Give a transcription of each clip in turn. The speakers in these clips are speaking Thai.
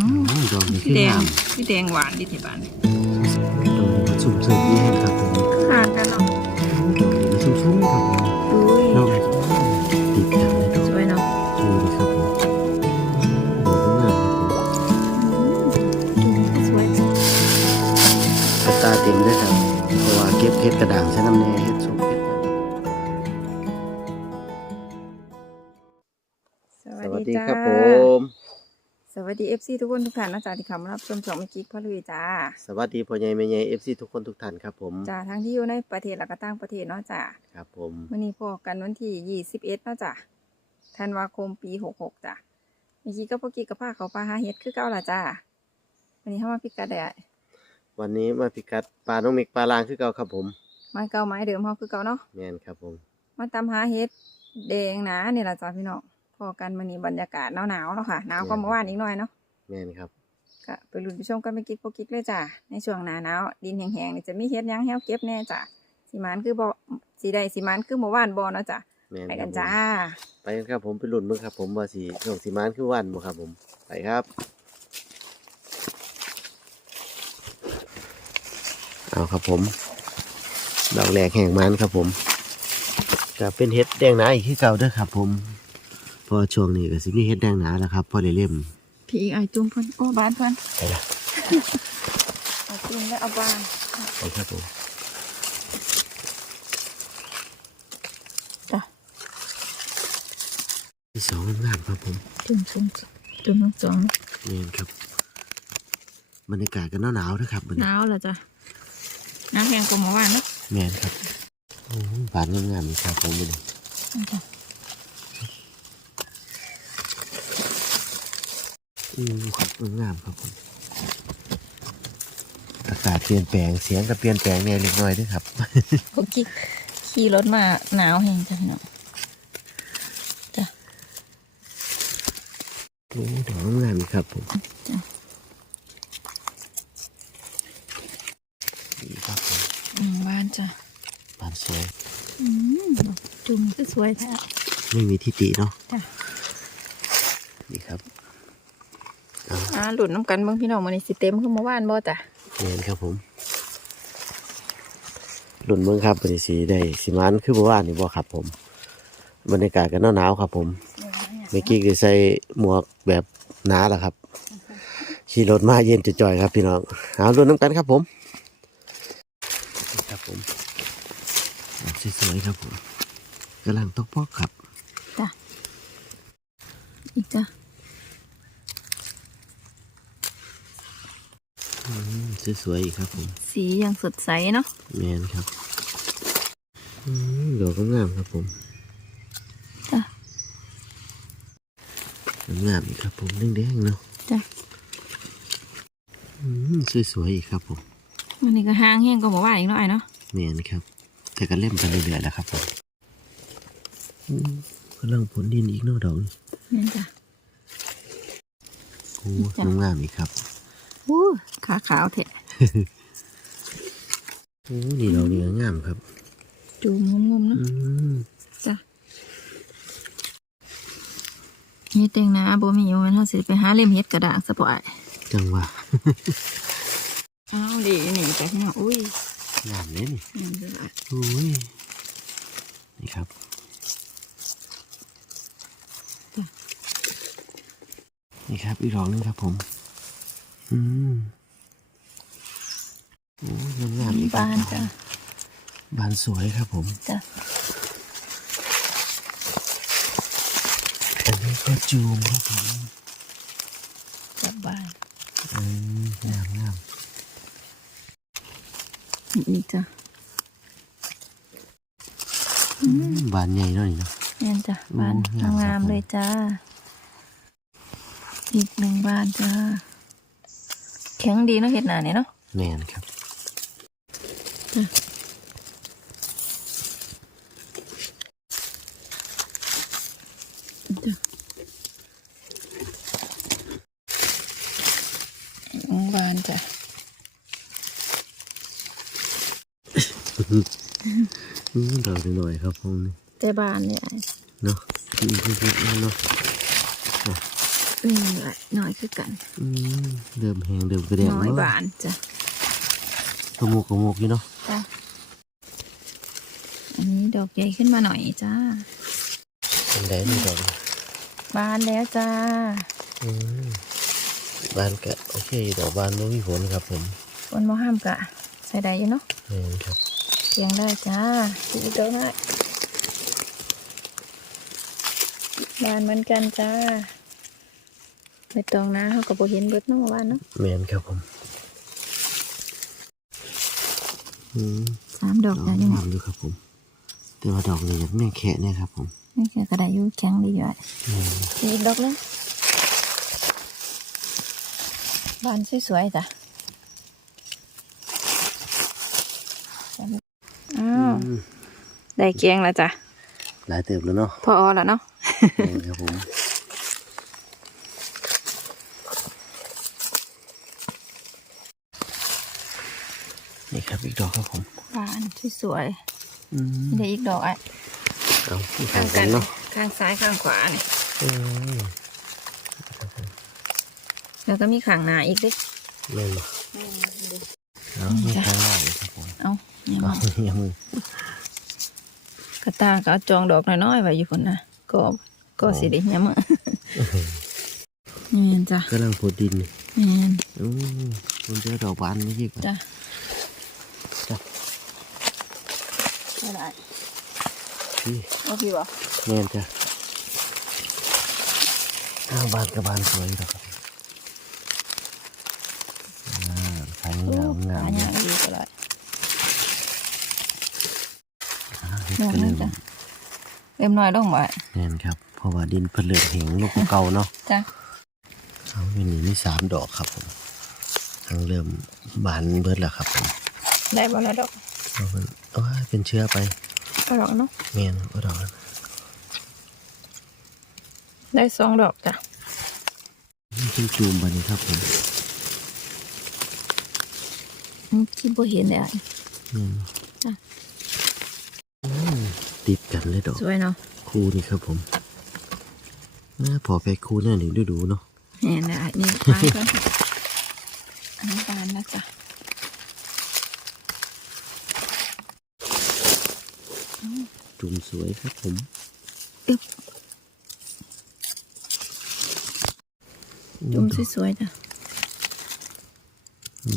อืมอ๋อดอกนี้พี่ขึ้นแดงงามพี่แดงหวานดีที่บ้านดอกนี้มันสุ่มเสริมแย่ครับผมห่างกันเนาะดอกนี้มันชุ่มๆครับผมอุ้ยดอกติดกันเลยดอกสวยเนาะชูดีครับผมดอกงามครับผมสวยกระตาเต็มเลยครับเพราะว่าเก็บเห็ดกระด่างใช้น้ำแน่ วัสดีเอฟซีทุกคนทุกท่านนะจ๊ะที่เข้ามารับชมช่องมิจิกพ่อลุยจ้าสวัสดีพ่อใหญ่แม่ใหญ่เอฟซีทุกคนทุกท่านครับผมจ้าทั้งที่อยู่ในประเทศและก็ต่างประเทศเนาะจ้าครับผมวันนี้พอกันวันที่ยี่สิบเอ็ดเนาะจ้าธันวาคมปีหกหกจ้ามิจิก็พอกี้กับผ้าเขาปลาหาเฮ็ดคือเก่าล่ะจ้าวันนี้เข้ามาพิกัดได้วันนี้มาพิกัดปลาน้องมิกปลาลางคือเก่าครับผมไม้เก่าไม้เดิมเฮาคือเก่าเนาะแม่นครับผม มาตามหาเฮ็ดแดงหนาเนี่ยล่ะจ้าพี่น้อง พอกันวันนี้บรรยากาศหนาวๆเนาะค่ะหนาวก็เมื่อวานอีกหน่อยเนาะแม่นครับก็ไปลุ้นไปชมกันไปกิ๊กโปกิ๊กเลยจ้ะในช่วงหน้าหนาวดินแห้งๆนี่จะมีเฮ็ดหยังให้เราเก็บแน่จ้ะสีมันคือบ่สีใดสีมันคือเมื่อวานบ่เนาะจ้ะแม่นไปคกัรับนผมจ้า ไปกันครับผมไปลุ้นมึงครับ ผมว่าสีช่วงสีมานคือวันบ่ครับผมไปครับเอาครับผมดอกแรกแห่งมันครับผมก็เป็นเห็ดแดงหนาอีกที่เก่าเด้อครับผมเพอช่วงนี้ก็สิมีเห็ดแดงหนาแล้วครับพอได้เล่มพี่อีกไอายจุ่มเพิ่นโอ้บ้านเพิ่นไปละเอาจุ่มแล้วเอาบานไปครับผมจ้ะที่สองงามครับผมจุ่มจุ่มจุ่มทั้งสองนี่ครับบรรยากาศก็หนาวๆนะครับมื้อหนี้นาวแล้วจ้ะหนาวแห้งกว่าเมื่อวานเนาะแมนครับโอ้ยบานงามๆนี่ครับผมมื้อนี้ นี่จ้ะ อู้ครับงามครับผมอากาศเปลี่ยนแปลงเสียงก็เปลี่ยนแปลงแน่เล็กน้อยด้วยครับพวกกิ๊กขี่รถมาหนาวแห้งจ้ะพี่น้องจ้ะโอ้ดอกงามๆนี่ครับผมจ้ะนี่ครับผมอืมบ้านจ้ะบานสวยอืมจุ่มก็สวยแท้ไม่มีที่ติเนาะจ้ะนี่ครับอ่า หลุดน้ำกันเบิ่งพี่น้องมื้อนี้สิเต็มคือเมื่อวานบ่จ้ะแมนครับผม หลุนเมืองครับปฏิสีได้สิมันคือเมื่อวานนี่บ่ครับผม บรรยากาศก็หนาวๆครับผมเมื่อกี้คือใส่หมวกแบบหนาแหละครับขี่รถมาเย็นจะจ่อยๆครับพี่น้องเอาลุ้นน้ำกันครับผมนี่ครับผมดอกสวยๆครับผมกำลังตกพอกครับจ้ะอีกจ้ะ อืม สวยๆอีกครับผม สียังสดใสเนาะแมนครับอืมดอกก็งามครับผมจ้ะงามๆอีกครับผมแดงๆเนาะจ้ะอืมสวยๆอีกครับผมวันนี้ก็ห้างแห้งก็บอกว่าอีกหน่อยเนาะแมนครับแต่ก็เล่มไปเรื่อยๆแล้วครับผมอืมกำลังผลดินอีกเนอกดอกนี่นี่จ้ะโอ้จ้ะงามๆอีกครับอู้ ขาขาวแทะโอ้นี่ดอกนี่ก็งามครับ จูมงมๆเนาะอืมจ้ะนี่เต็งนะบ่มีอยู่มันเฮาสิไปหาเล่มเฮ็ดกระดาษซะบ่อ้ายจังหวะอ้าวดีนี่จ้ะพี่น้องอุ้ยงามเลยนี่นี่จ้ะโอ้ยนี่ครับนี่ครับอีกดอกหนึงครับผม อืมโอ้ย งามๆอีกครับบ้านจ้ะบานสวยครับผมจ้ะอันนี้ก็จูมครับผมกลับบ้านอืมงามงามนี่จ้ะอืมบานใหญ่เนาะนี่เนาะนี่นจ้ะบ้านโอ้งามงามครับผมๆเลยจ้า อีกหนึ่งบ้านจ้า แข็งดีเนาะเฮ็ดหน้าเนี่ยเนาะแมนครับ จ้อีกบานจ้ะอืมดอกหน่อยครับผมนี่แต่บานเนี่ยเนาะอืมๆๆเนาะนี่แหละน้อยคือกันอืมเดิมแหงเดิมกระแดงน้อยเนาะบานจ้ะกระโมกกระโมกอยู่เนาะ จ้ะอันนี้ดอกใหญ่ขึ้นมาหน่อยจ้าเป็นไดนี่ดอกบานแล้วจ้าอืมบานก็โอเคดอกบานบ่มีผลครับผมฝนบ่ห้ามกะใส่ได้อยู่เนาะแม่นครับเพียงได้จ้าอีกดอกหน่อยบานเหมือนกันจ้าไม่ต้องนะเขาก็บ่เห็นเบิดเนาะเมื่อวานเนาะแม่นครับผมอืม สามดอกดอกจ้ะยังไงงามอยู่ครับผม แต่ว่าดอกนี้แม่งแค่เนี่ยครับผมนี่คือกระดาษยูแข็งดีอยู่อะอืมอีกดอกนึงบานสวยๆจ้ะอ้าวอืมได้เกียงแล้วจ้ะหลายเติบแล้วเนาะพออแล้วเนาะแม่นครับผม นี่ครับอีกดอกครับผมบานสวยอืมๆได้อีกดอกอะเอาที่ทางกันเนาะข้างซ้ายข้างขวานี่อืมแล้วก็มีข้างหน้าอีกดิแม่นบ่เอามีทางหน้าอีกครับผมเอาเนี่ยเอามาอย่ามือกระตาก็เอาจองดอกน้อยๆไว้อยู่คนนะก็ก็สิได้เนี่ยมานี่นจ้ะกำลังพดดินนี่นี่นอืมคุณเจอดอกบานนี่กี่ก่อนจ้ะจ้ะ ไม่ได้ พี่โอเคบ่แม่นจ้ะอ้าวบานกับบานสวยดอกครับอ่าทางโอ้งามงาหามอย่างดีก็ได้อ่าเฮ็ดดอกก็นึเริ่งมจ้ะเต็มน้อยลงบ่แม่นครับ เพราะว่าดินเพิ่นเลือดเหงลงกว่าเก่าเนาะจ้ะเอาอยู่นี่มีสามดอกครับผมทางเริ่มบานเบิดแล้วครับผมได้บ่ละดอกเอาเป็นเอาให้เป็นเชื้อไป เอาดอกเนาะแม่นเอาดอกนั้นได้สองดอกจ้ะนี่เป็นจูมบันนี้ครับผมอืมที่บ่เห็นเลยอะแม่นจ้ะอืมติดกันเลยดอก สวยเนาะ คู่นี่ครับผมน่าพอไปคู่นั่นนี่ดูดูๆเนาะเห็นได้นี่บานก่อนอันนี้บานแล้วจ้ะ จุ่มสวยครับผมอึ๊บจุ่มสวยๆจ้ะอื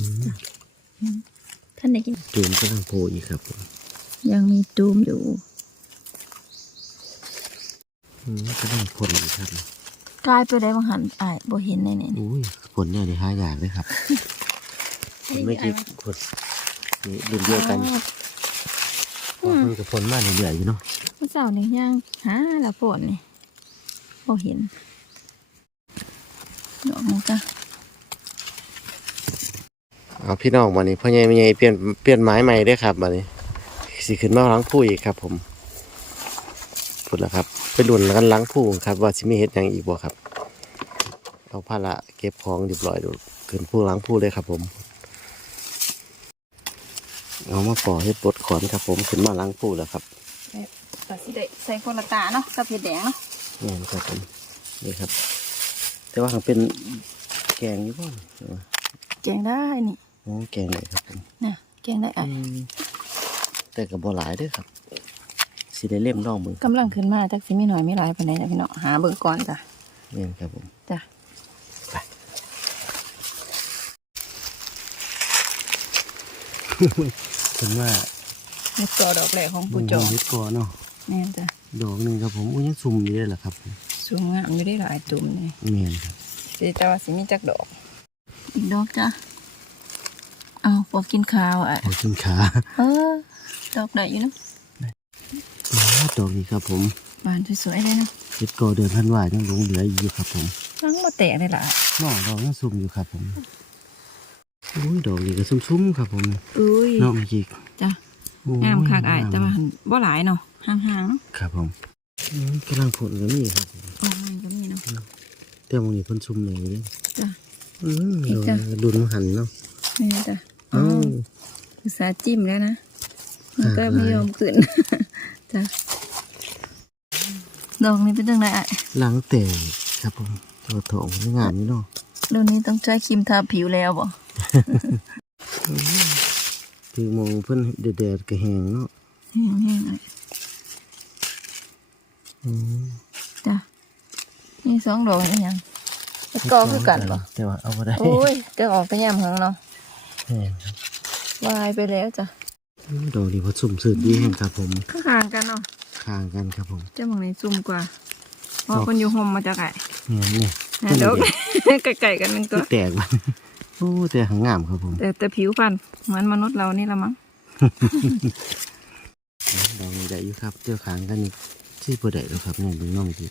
มท่านได้กินจุ่มกำลังโผล่อีกครับผมยังมีตูมอยู่อืมกำลังผลอีกครับกลายไปได้บางหันอายบ่เห็นในนี่อุ้ยผลเนี่ยในห้าอย่างเลยครับไม่คิดผลนี่รุ่นเดียวกันพอ มันกับผลมากเหนื่อยๆอยู่เนาะเมื่อเช้านี่ย่างหาละปวดนี่บ่เห็นดอกมันจ้ะเอาพี่น้องวันนี้พ่อใหญ่แม่ใหญ่เปลี่ยนเปลี่ยนไม้ใหม่เด้วยครับวันนี้สิขึ้นมาล้างผู้อีกครับ ผมพูดแล้วครับ ไปหลุนกันล้างผู้ครับ ว่าสิมีเฮ็ดหยังอีกบ่ครับ เอาผ้าละเก็บของเรียบร้อยดูขึ้นผู้ล้างผู้เลยครับ ผม เอามาปอให้ปลดขอนครับ ผมขึ้นมาล้างผู้แล้วครับก็สิได้ใส่คนละตาเนาะกับเห็ดแดงเนาะนี่นครับผมนี่ครับ แต่ว่าเขาเป็นแกงอยู่บ้างแกงได้นี่โอ้แกงเลยครับผมนะแกงได้อะแต่กับบ่หลายเด้วยครับสิได้เล่มร่องมือกำลังขึ้นมาจักสิมีหน่อยมีหลายปานใดนะพี่เนาะหาเบิ่งก่อนจ้ะนี่นครับผมจ้ะ ถึงว่าเฮ็ดต่อดอกแรกของบุผู้ญจองนิดก่อนเนาะแม่นจ้ะดอกหนึ่งครับผมอุ้ยยังซุ่มอยู่เลยเหรอครับผมสูงงามอยู่ได้หลายตุ่มนี่เมียนครับสิแต่ว่าสิมีจักดอก อีกดอกจ้ะเอาพอกินข้าวอะขอบคุณขาเออดอกได้อยู่เนาะอ๋อดอกนี้ครับผมบานสวยๆเลยเนาะนิดก่อเดินท่านว่ายังหลงเหลืออยู่ครับผมทั้งบ่แตกเลยล่ะนอกดอกยังซุ่มอยู่ครับผม อุ้ยดอกนี้ก็ซุ่มๆครับผมอุ้ยนอกเมื่อกี้จ้ะโอ้ยงามคักอ้ายแต่ว่าหั่นบ่หลายเนาะห่างๆเนาะครับผมอืมกำลังผลก็มีครับผมออกมาก็มีเนาะแต่มองนี้เพ่นซุ่มเลยนี่จ้ะอืมอีกจ้ะดุนหันเนาะนี่จ้ะเอ้าอุตส่าห์จิ้มแล้วนะมันก็ไม่ยอมขึ้นจ้ะดอกนี้เป็นตั้งไหนอะหลังแต่ครับผมจตัวทองงามนี่เนาะ เรื่องนี้ต้องใช้ครีมทาผิวแล้วบ่ถือมองเพิ่นแดดๆก็แห้งเนาะแห้งๆเลยอืมจ้ะนี่สองดอกนี่ยังแล้ก็คือกันบ่แต่ว่าเอาบ่ได้โอ้ยก็ออกไปย่ำหังเนาะแห้งครับวายไปแล้วจ้ะดอกนี้พอสุ่มสืดดีแห้งครับผมข้างกันเนาะข้างกันครับผมเจ้ามองนี้ซุ่มกว่าเพราะคนอยู่ห่มมาจากไก่เนี่ย นี่นะดอกไก่ๆกันหนึ่งตัว แตกมันโอ้แต่หางงามครับผมแต่แต่ผิวพันธุ์เหมือนมนุษย์เรานี่ละมั้งดอกนี้ได้อยู่ครับเจ้าขางกันนี่ที่บ่ได้แล้วครับเนี่ยดูน้องสิ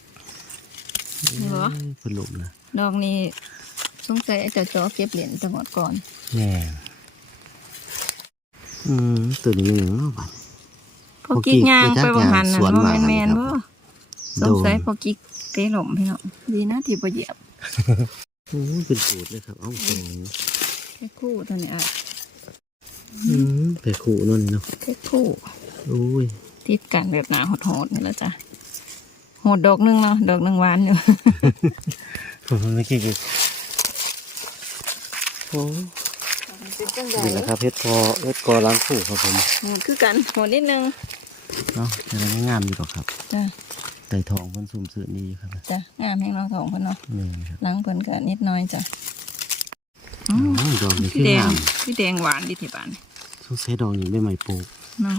นี่เหรอเอ้ยเพิ่นหลบนะดอกนี้สงสัยไอ้เจ้าจอเก็บเหรียญจังหวัดก่อนแน่อืมตัวนี้มันหยังเนาะบัดพอกิ๊กยางไปบางหันสน่ะวนบ่หมาแมนคๆรับบ่สงสัยพอกิ๊กเตะหล่มพี่น้องดีนะที่บ่เหยียบโอ้ยเป็นสูตรเลยครับ เอ้าโอ้โหแค่คู่เท่านี้อะอืมไปขู่นั่นนี่เนาะแค่คู่โอ้ยติดกันแบบหนาโหดๆนี่แหละจ้ะโหดดอกหนึงเนาะดอกหนึงหวานอยู่ผมไม่คิดเลยโอ้เป็นจังนี่แหละครับเพชรพอเพชรกอล้างขู่ครับผมโหดคือกันโหดนิดนึงเนาะแต่มันงามดีกว่าครับจ้ะ ไต่ทองมันสุ่มสื่อดีครับจ้ะงามแห่งเราสองคนเนาะนี่ครับหล้างเพิ่นก็นิดหน้อยจ้ะอ๋อดอกนี้พี่คือแดงงามพี่แดงหวานดีที่บ้านสงสัยดอกนี้ไม่ใหม่ปลูกเนาะ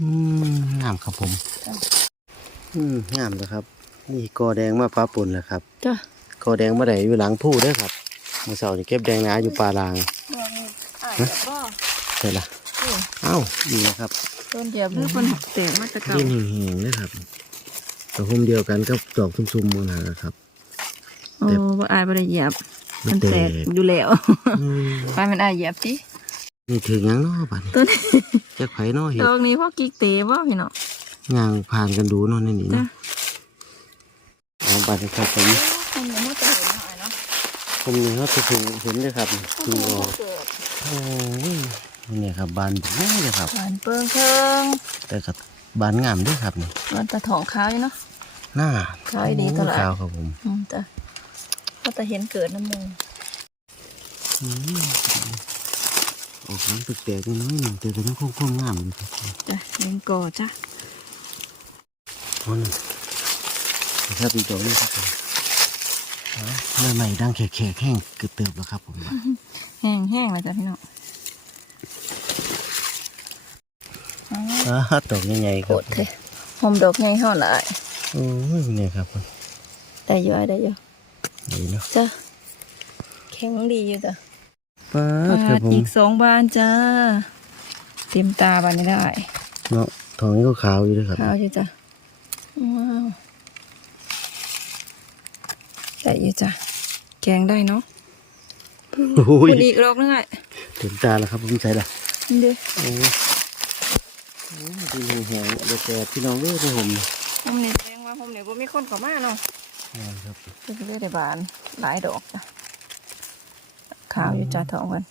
อืมงามครับผมจ้ะอืมงามนะครับ นี่กอแดงมาปลาปนแล้วครับ จ้ะกอแดงมาได้อยู่หลังผู้เด้อครับเมื่อเช้านี่เก็บแดงงาอยู่ป่าลางดอกนี้อ่ายแบบบ่ใช่ละเอ้านี่นะครับต้นเดียวหรือคนแตกมาแตะเก่าดินแห้งๆนะครับ กระหมเดียวกันกับดอกซุ่มๆมันนะครับ โอ้บ่อายบ่ได้เหยียบ มัมันนแตแตกกอยู่แล้วอืมไปมันอายเหยียบสินี่ถึงยังเนาะบัดนี้ต้นจักไผเนาะเห็ดดอกนี้พ่อกิ๊กเตะบ่พี่น้องย่างผ่านกันดูเนาะนี่นี่จ้ะเนาะเอาบัดนี้ครับผมคนยังไม่จะเห็นหน่อยเนาะผมนี่เขาจะถึงเห็นเลยครับดูโอ้ออกเกิดโอ้ยนี่ครับบานแบบนี้เลยครับหวานเปิงเพิงแต่กับ บานงามด้วยครับนี่มันตะถองขาวอยู่เนาะหน้าขายดีเท่าไหร่โอ้ขาวครับผมอืมจ้ะก็จะเห็นเกิดน้ำมูอืมออกน้ำแปลกๆนิดน้อยหนึ่งแต่ก็ยังคงคงงามอยู่ครับจ้ะเลี้ยงก่อจ้ะโอ้นี่นะครับอีกดอกหนึงครับผมเอาใหม่ๆดังแขกๆแห้งเกือบเติบแล้วครับผมแห้งแห้งเลยจ้ะพี่น้อง อ๋ออ่าดอกใหญ่ๆคโครับตรเท่หอมดอกใหญ่เท่าไหร่โอ้ยเนี่ยครับผมได้อยู่ได้อยู่ดีเนาะจ้ะแข็งดีอยู่จ้ะป้าดครับผมอีกสองบานจ้าเต็มตาบานนี้ได้เนาะทองนี้ก็ขาวอยู่ด้วยครับขาวอยู่จ้ะว้าวได้อยู่จ้ะแกงได้เนาะโอ้ยคุณอีกรอกนึงไงเต็มตาแล้วครับผมใส่ละนี่เด้อโอ้ยโอ้ย ดีแห้งๆเดี๋ยวแต่พี่น้องเว้ยที่ผมผมนี่แสดงว่าผมนี่บ่มีคนเข้ามาเนาะนี่ครับก็จะได้บานหลายดอกจ้ะขาวอยู่จ้ะทองกัน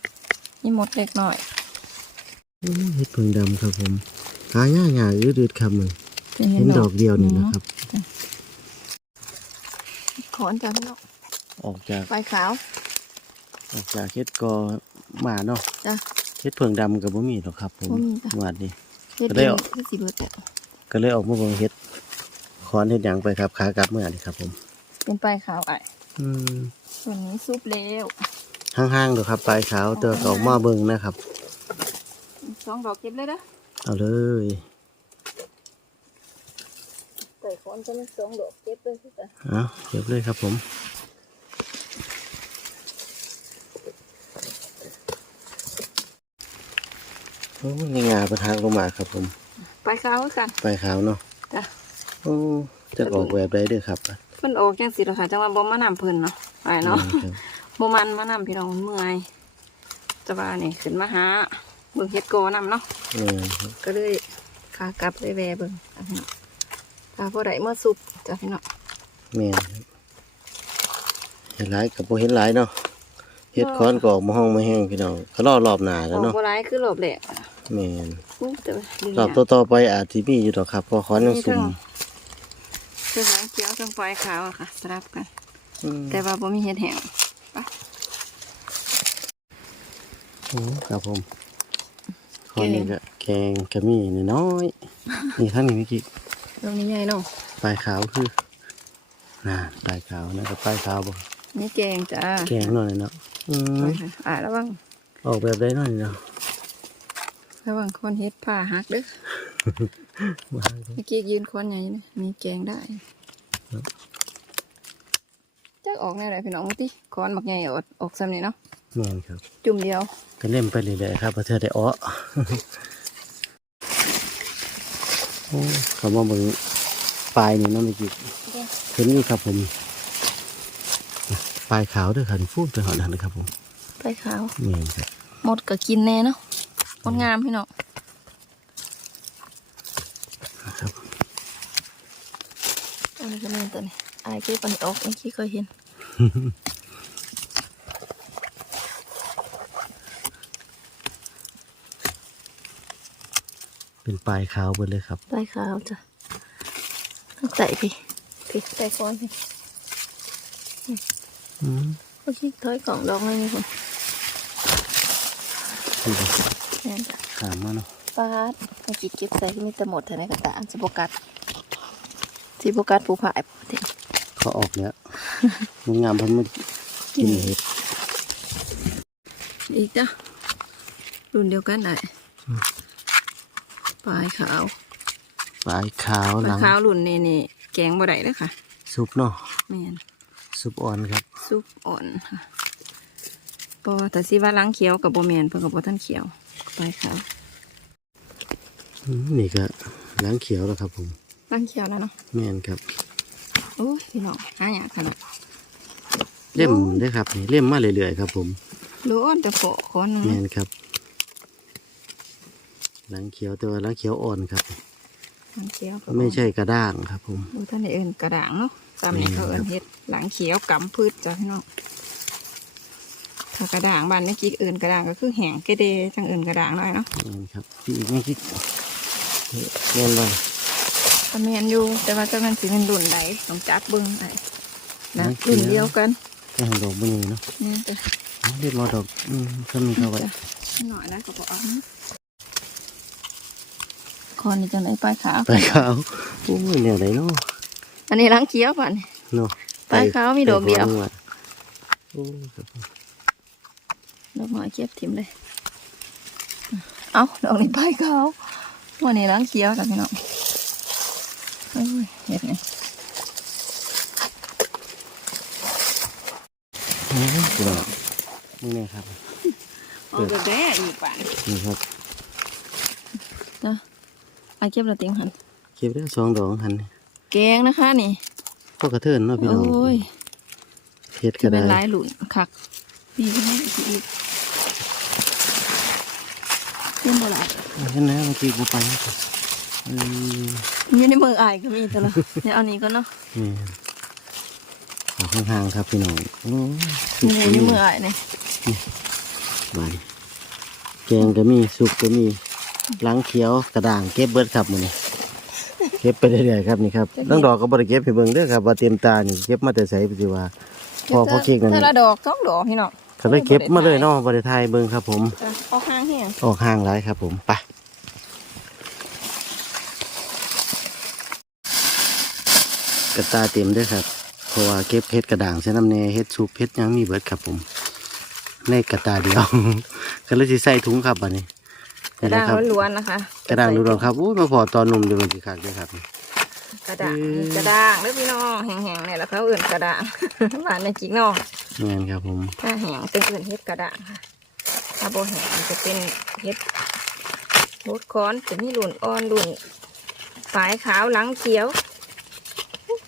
นี่หมดเล็กน้อยโอ้ยเห็ดเพิ่งดำครับผมหายากยากยืดยืดครับมันจะเห็นดอกเดียวนี่นะครับขอนจ้ะพี่น้องออกจากใบขาว ออกจากเฮ็ดกอมาเนาะจ้ะเฮ็ดเพิ่งดำกับบ่มีหรอกครับผมบ่มีจ้ะวาดนี้เฮ็ดก็ได้ดินออกคือสิเบิดจ้ะก็เลยออกมาเบิ่งเฮ็ดคอนเฮ็ดหยังไปครับขากลับเมื่อนี่ครับ ผมเป็นใบขาวไอ้อืมส่วนนี้ซุปเร็วห่างๆเด้อครับปลายขาวเตอก็ออกมาเบิ่งนะครับอีกสองดอกเก็บเลยนะเอาเลยใส่ขอนจะมีสองดอกเก็บเลยจ้ะเอาเก็บเลยครับผม โอ้ในงาประทางลงมาครับผมใบขาวคือกันปลายขาวเนาะจ้ะ โอ้จะออกแบบใดเด้อครับเพิ่นออกจังสิล่ะค่ะจังว่าบ่มานำเพิ่นเนาะไปเนาะอืมครับบ่มันมานำพี่น้องมันเมื่อยแต่ว่านี่ขึ้นมาหาเบิ่งเฮ็ดกอนำเนาะเออครับก็เลยขากลับเลยแวะเบิ่งจ้ะพี่น้องตาบ่ได้เมื่อสุกจ้ะพี่น้องแม่นครับเห็นหลายกับโบเห็นหลายเนาะเฮ็ดคอนก็ออกมาห้องมาแห้งพี่น้องก็รอรอบหน้าอแล้วอกเนาะบ่หลายคือรอบแรก แม่นอู้แต่ว่าดีรอบนะต่อๆไปอาจสิมีอยู่ดอกครับเพอคอนยังสุ่มเครื่องหางเขียวเครื่องไฟขาวอะค่ะสลับกัน อืมแต่ว่าบ่มีเห็ดแห้งโอ้ครับผมข้อนี้ก็แกงกระมี่น้อยๆนี่ท่านนี่เมื่อกี้ ตรงนี้ใหญ่เนาะปลายขาวคือน่าปลายขาวนะกับปลายขาวบ่นี่แกงจ้าแกงหน่อยเนาะอืมไปค่ะอ่าระวังออกแบบได้หน่อยเนาะ ระวังคนเฮ็ดผ้าหักเด้อว้าวเมื่อกี้ยืนคนใหญ่นะมีแกงได้จักออกแนวไหนพี่น้องมึงติคอนบักใหญ่ออกออกซ้ำนี่เนาะแม่นครับ จุ่มเดียว ก็เล่มไปเรื่อยๆครับเพราะเธอได้อ้อโอ้คำว่าเบิ่งปลายนี่เนาะเมื่อกี้เห็นอยู่ครับผมปลายขาวด้วยครับนี่ฟูดไปหอดหันนะครับผมไปขาวแม่นครับหมดก็กินแน่เนาะ หมดงามพี่น้องนะครับอันนี้ก็แม่นตัวนี้อายเก็บอันนี้ออกเมื่อกี้เคยเห็นเป็นปลายขาวหมดเลยครับไปขาวจ้ะใส่พี่พี่ใส่คอนพี่อืมเมื่อกี้ถอยกล่องดองไม่มีคน นี่ก็แม่นจ้ะขามมาเนาะปาดเมื่อกี้เก็บใส่ที่มีแต่หมดแต่ในกระตาสิบกัดสิบกัดผู้ผายปกติเขาออกแล้วมันงามเพิ่นมากินเห็ดอีกจ้ะรุ่นเดียวกันได้ปลายขาวปลายขาวปหลาลัยงขาวรุ่นนี่นี่แกงบ่ได้เด้อค่ะ ซุปเนาะแม่นซุปอ่อนครับ ซุปอ่อนค่ะพอแต่สิว่าล้างเขียวกับบ่แม่นเพิ่นกับบ่ทันเขียว ปลายขาวอืมนี่ก็ล้างเขียวแล้วครับผมล้างเขียวแล้วเนาะแม่นครับโอ้ยพี่น้องหายากขนาดเล่มเด้อครับนี่เล่มมาเรื่อยๆครับ ผมรู้อ่อนแต่โผล่คนหนึงแม่นครับล้างเขียวแต่ว่าล้างเขียวอ่อนครับล้างเขียวก็ไม่ใช่กระด้างครับ ผมดูท่านได้เอิ้นกระด่างเนาะตามนี้เขาเอิ้นเฮ็ดล้างเขียวกำพืชจ้ะพี่น้องถ้า กระด่างบ้านนี้กี้เอิ้นกระด่างก็คือแห้งเกเดจังเอิ้นกระด่างหน่อยเนาะแม่นครับพี่อีกไม่คิดแม่นบ่ก็แม่นอยู่แต่ว่าจะมันสิเป็นรุ่นใดต้องจับเบิ่งไอ้นะรุ่นเดียวกันแค่ดอกบ่ใหญ่เนาะนี่จ้ะเรียบร้อยดอกอืมทำนี่เข้าไว้จ้ะหน่อยแล้วก็บอกเอาคอนนี่จังไดปลายขาวปลายขาวโอ้ยแนวไหนเนาะอันนี้ล้างเขียวป่ะนี่เนาะปลายขาวมีดอกเดียวไปขอหน่อโอ้ครับผม ดอกหน่อยเก็บทิมเลย เอาดอกนี้ปลายขาววันนี้ล้างเขียวจ้ะพี่น้องเอ้ยเห็ดไงโอ้ยพี่น้องมึงเนี่ยครับเอาไปแด่อีกป่ะนี่ครับนะไอาเก็บและติงหันเก็บได้สองดอกหันแกงนะคะนี่พวกกระเทินเนาะพี่น้องโอ้ยเฮ็ดก็จะเป็ได้นหลายหลุนคัก ดีขึ้นมาอีกอีกเล่นบ่หลายเห็นนะเมื่อกี้กูไปครับอืมอยู่ในมืออายก็มีแต่ละเดี๋ยวเอานี้ก็เนาะนี่เอาข้างๆครับพี่น้องโอ้ยนี่ในมืออายนี่บานแกงก็มีซุปก็มีล้างเขียวกระด่างเก็บเบิดครับมื้อนี้เก็บไปเรื่อยๆครับนี่ครับตั้งดอกก็บ่ได้เก็บให้เบิ่งเด้อครับว่าเต็มตานี่เก็บมาแต่ไสปสิว่าพอพอเค้กนั่นแต่ละดอกสองดอกพี่น้อง ก็เลยเก็บมาเลยเนาะบ่ได้ทายเบิ่งครับ ผมจ้ะออกห้างแห้งออกห่างหลายครับ ผมไปกระตาเต็มเด้วยครับ เพราะว่าเก็บเห็ดกระด่างใส่น้ำแหน่เห็ดซุปเห็ดหยังมีเบิดครับผมในกระตาเดียว ก็เลยสิใส่ถุงครับบัดนี้กระด้างคบล้วนๆนะคะ กระด่างดูดองครับโอ้ยมาพอตอนหนุ่มเดี๋ยวมันสิขาดเลยครับกระด้างอืมกระด้างเด้อพี่น้องแห้งๆเนี่ยแหละเขาเอื่นกระด้างหวานในจิกเนอก แม่นครับผมถ้าแห้งเป็นอื่นเฮ็ดกระด้างค่ะ ถ้าโบแห้งมันจะเป็นเฮ็ดโบดคอนจะมีหลุนอ่อนหลุนฝายขาวหลังเขียว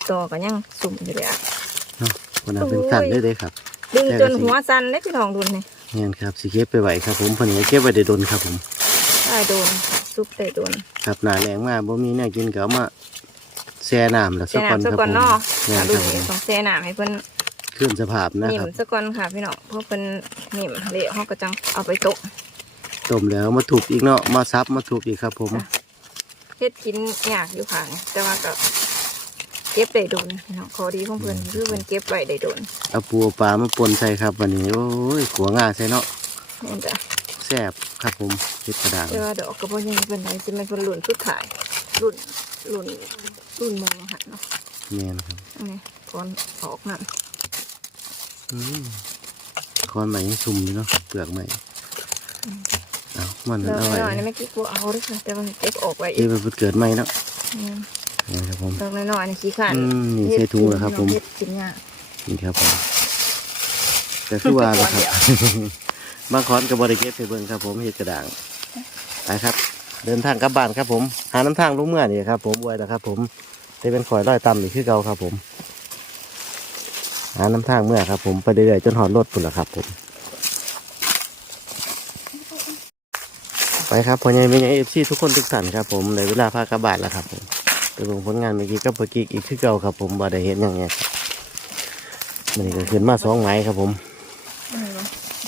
ต่อก็ยังสุ่มอยู่เลยอะวันนั้นเป็นขันได้เลยครับ ดึงจนหัวสั่นเลยพี่น้องดุนนี่แม่นครับสิเก็บไปไหวครับ ผมเพนนี้เก็บไว้ได้ดนครับผมได้โดนซุปได้โดนครับหนาแรงมากบ่มีแน่กินก็เอามาแช่น้ำแล้วแช่สักก่อนน้ำคซะรับก่อนผมเนาะแม่นดุคนรับผมต้องแช่น้ำให้เพิ่น ขึ้นสภาพนะนิ่คมรับซะก่อนค่ะพี่น้องเพราะเพิ่นนิ่มเละเขาก็จังเอาไปโตะต้มแล้วมาถูกอีกเนาะมาซับมาถูกอีกครับ ผมจ้ะเฮ็ดกินยากอยู่ค่ะ แต่ว่าก็เก็บได้โดนพี่น้องขอดีของเพิ่นคือเพิ่นเก็บไว้ได้โดนเอาปูเอาปลามาปนใส่ครับวันนี้โอ้ยขัวง่าใส่เนาะนี่นจ้ะแซ่บครับผมเฮ็ดกระด่างแต่ว่าดอกก็บ่ยังเป็นไรสิแม่นเพิ่นรุ่นสุดท้ายรุ่นรุ่นรุ่นมองหันเนาะ แม่นครับอันนี้ก่อนออกนั่นอืม คอนใหม่ยังชุ่มอยู่เนาะเปลือกใหม่เอามันดอกเอาไว้น้อยๆนี่ไม่กี่กลัวเอาเด้อค่ะแต่ว่าเก็บออกไว้เอ้ยมันเกิดใหม่เนาะนี่นนี่ครับผมดอกน้อยๆนี่ขี้ข้านอืมนี่ใส่ถุงแล้วครับผมเฮ็ดกินยากนี่ครับผมแต่คือว่าล่ะครับบางคอนกับบริเก็บไปเบิ่งครับผมเฮ็ดกระด่างไปครับ เดินทางกลับบ้านครับผม หาน้ำทางลุงเมื่อนี่ครับผมไว้แล้วครับผมได้เป็นข่อยร้อยต่ำอีกคือเก่าครับผม หาน้ำทางเมื่อครับ ผมไปเรื่อยๆจนหอดรถปุ่นละครับ ผม ไปครับพ่อใหญ่แม่ใหญ่เอฟซีทุกคนทุกท่านครับ ผมในเวลาพากลับานแล้วครับ ผมไปเบิ่งผลงานเมื่อกี้กับเมื่อกี้อีกคือเก่าครับ ผมบ่ได้เห็นอย่างเงี้ยมันนี่ก็ขึ้นมาสองไม้ครับ ผม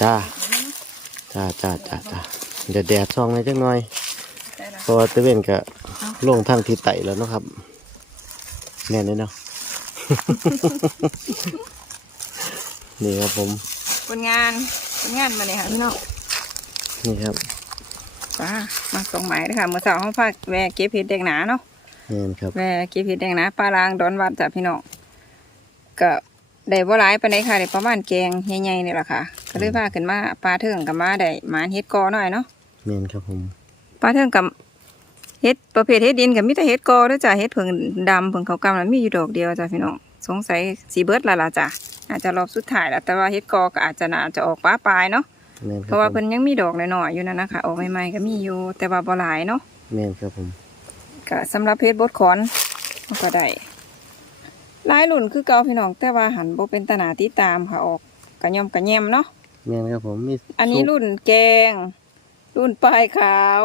จ้าจ้าจ้าจ้าจ้าเดี๋ยวแดดซองในอยจังหน่อยพราะว่าตะเวนก็ลงทางทิศไต่แล้วนะครับแน่นเลยเนาะ นี่ครับผมผลงานผลงานมาเลยค่ะพี่น้องนี่ครับจ้ามาส่งหมายเลยค่ะเมื่อเช้าห้องพักแวะเก็บเห็ดแดงหนาเนาะแน่นครับแวะเก็บเห็ดแดงหนาปลาลางดอนวัดจ้ะพี่น้องก็ได้บ่หลายปานใดค่ะได้ประมาณแกงใหญ่ๆนี่แหละค่ะ ก็เลยพาขึ้นมาปลาเทิงกับมาได้หมานเห็ดกอหน่อยเนาะแน่นครับผมปลาเทิงกับเห็ดประเภทเห็ดดินกับมีแต่เห็ดกอเด้วยจ้ะเห็ดเผิงดำเผิงขาวกำแล้วมีอยู่ดอกเดียวจ้ะพี่น้องสงสัยสีเบิร์ดและล่ะจ้ะ อาจจะรอบสุดท้ายแล้วแต่ว่าเห็ดกอก็อาจจะน่าจะออกปลาปลายเนาะแน่นคเพรับราะว่าผมเพิ่นยังมีดอกน้อยๆอยู่นั่นนะคะออกใหม่ๆก็มีอยู่แต่ว่าบ่หลายเนาะแน่นครับผมก็สำหรับเพชรบดขอนมันก็ได้หลายรุ่นคือเก่าพี่น้องแต่ว่าหันบ่เป็นตนาติดตามค่ะออกกระย่อมกระแยมเนาะแน่นครับผมมีอันนี้ซุปรุ่นแกง รุ่นปลายขาว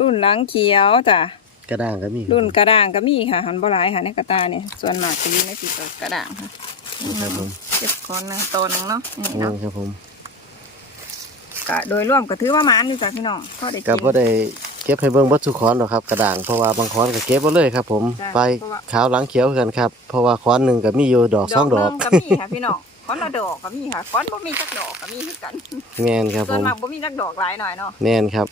รุ่นหลังเขียวจ้ะ กระด้างก็มีคบรุ่นกระด่างก็มีค่ะ หันบ่หลายค่ะในกระตาเนี่ย ส่วนมากจะอยู่ในปีกกระด่างค่ะนี่ ครับผมเก็บก้อนหนึงโตหนึงเนาะนี่แน่เนาะนครับผมก็โดยรวมก็ถือว่าหมานอยู่จ้ะพี่น้องก็ได้ก็กินบ่ได้เก็บให้เบิ่งบัดสุขอนหรอกครับกระด่างเพราะว่าบางคอนก็เก็บบ่เลยครับ ผมจ้ะไปเพราะว่าขาวหลังเขียวกันครับเพราะว่าคอนหนึ่งก็มีอยู่ดอกสองดอกหนึ่ก็มีค่ะพี่น้องก้อนละดอกก็มีค่ะก้อนบ่มีจักดอกก็มีคือกันแน่นครับส่ผวนมมากบ่มีจักดอกหลายหน่อยเนาะแน่นครับ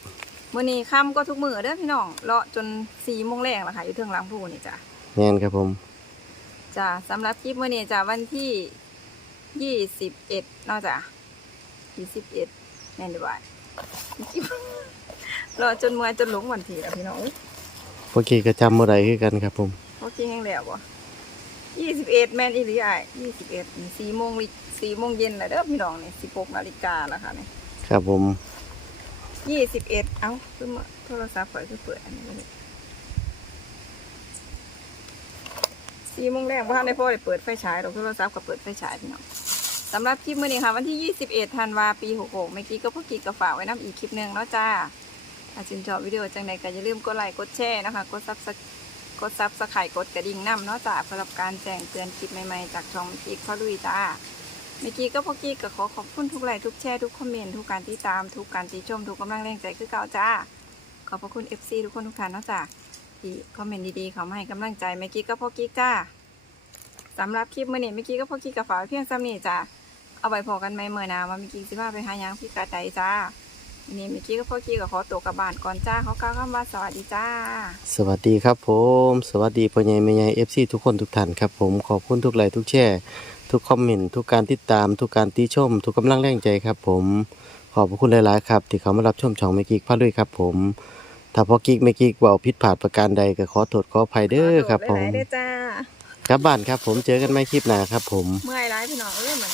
มื้อนี้ค่ำก็ทุกมื้อเด้อพี่น้องเลาะจน4โมงแรงแล้วค่ะอยู่เทิงหลังผู้นี่จ้ะแน่นครับผม จ้ะสำหรับคลิปมื้อนี้จ้ะวันที่21เนาะจ้ะ21แม่นดีบ่ายรอจนเมื่อยจนหลงวันที่แล้วพี่น้องอุ๊ยพวกกี้ก็จำบ่ได้คือกันครับผมโอเคแห้งแล้วบ่21แม่นอีหลีอ้าย21นี่4โมงลิ4โมงเย็นแล้วเด้อพี่น้องนี่16นาฬิกาแล้วค่ะนี่ครับผมยี่สิบเอ็ดเอ้าคือมาโทรศัพท์ข่อยคือเปิดอันนี้เลย สี่โมงแรกพ่อในพ่อได้เปิดไฟฉายดอกโทรศัพท์ก็เปิดไฟฉายพี่น้องสำหรับคลิปมื้อนี้ค่ะ วันที่ยี่สิบเอ็ดธันวาปีหกหกเมื่อกี้ก็พวกกี้ก็ฝากไว้น้ำอีกคลิปหนึ่งเนาะจ้าถ้าชื่นชอบวิดีโอจังใดก็อย่าลืมกดไลค์กดแชร์นะคะ กดซับสกดซับสไครต์กดกระดิ่งน้ำเนาะจ้าสำหรับการแจ้งเตือนคลิปใหม่ๆ จากช่องอีกพ่อลุยจ้าเมื่อกี้ก็พอกี้ก็ขอขอบคุณทุกไลค์ทุกแชร์ทุกคอมเมนต์ทุกการติดตามทุกการติชมทุกกำลังแรงใจคือเก่าจ้าขอบพระคุณ FC ทุกคนทุกท่านเนาะจ้า ที่คอมเมนต์ดีๆเขามาให้กำลังใจเมื่อกี้ก็พ่อกี้จ้าสำหรับคลิปมื่อนี้เมื่อกี้ก็พ่อกี้กับฝาเพียงซ้ำนี่จ้าเอาไว้พอกันไหมเมื่อนาว่าเมื่อกี้สิพาไปหายังพี่กาใจจ้าวันนี้เมื่อกี้ก็พ่อกี้ก็ขอตัวกลับบ้านก่อนจ้าเขากล่าวคำว่าสวัสดีจ้า สวัสดีครับผม สวัสดีพ่อใหญ่แม่ใหญ่เอฟซีทุกคนทุกท่านครับผมขอบคุณทุกไลค์ทุกแชร์ทุกคอมเมนต์ทุกการติดตามทุกการติชม ทุกกำลังแรงใจครับผม ขอบพระคุณหลาย ๆ ครับ ที่เขามารับชมช่องเมกิกพาด้วยครับผม ถ้าพอกิกเมกิกเว่าผิดพลาดประการใดก็ขอโทษขออภัยเด้อครับผม หลายๆเด้อจ้า กลับบ้านครับผมเจอกันใหม่คลิปหน้าครับผม เมื่อยร้ายพี่น้องเอ้ยเหมือน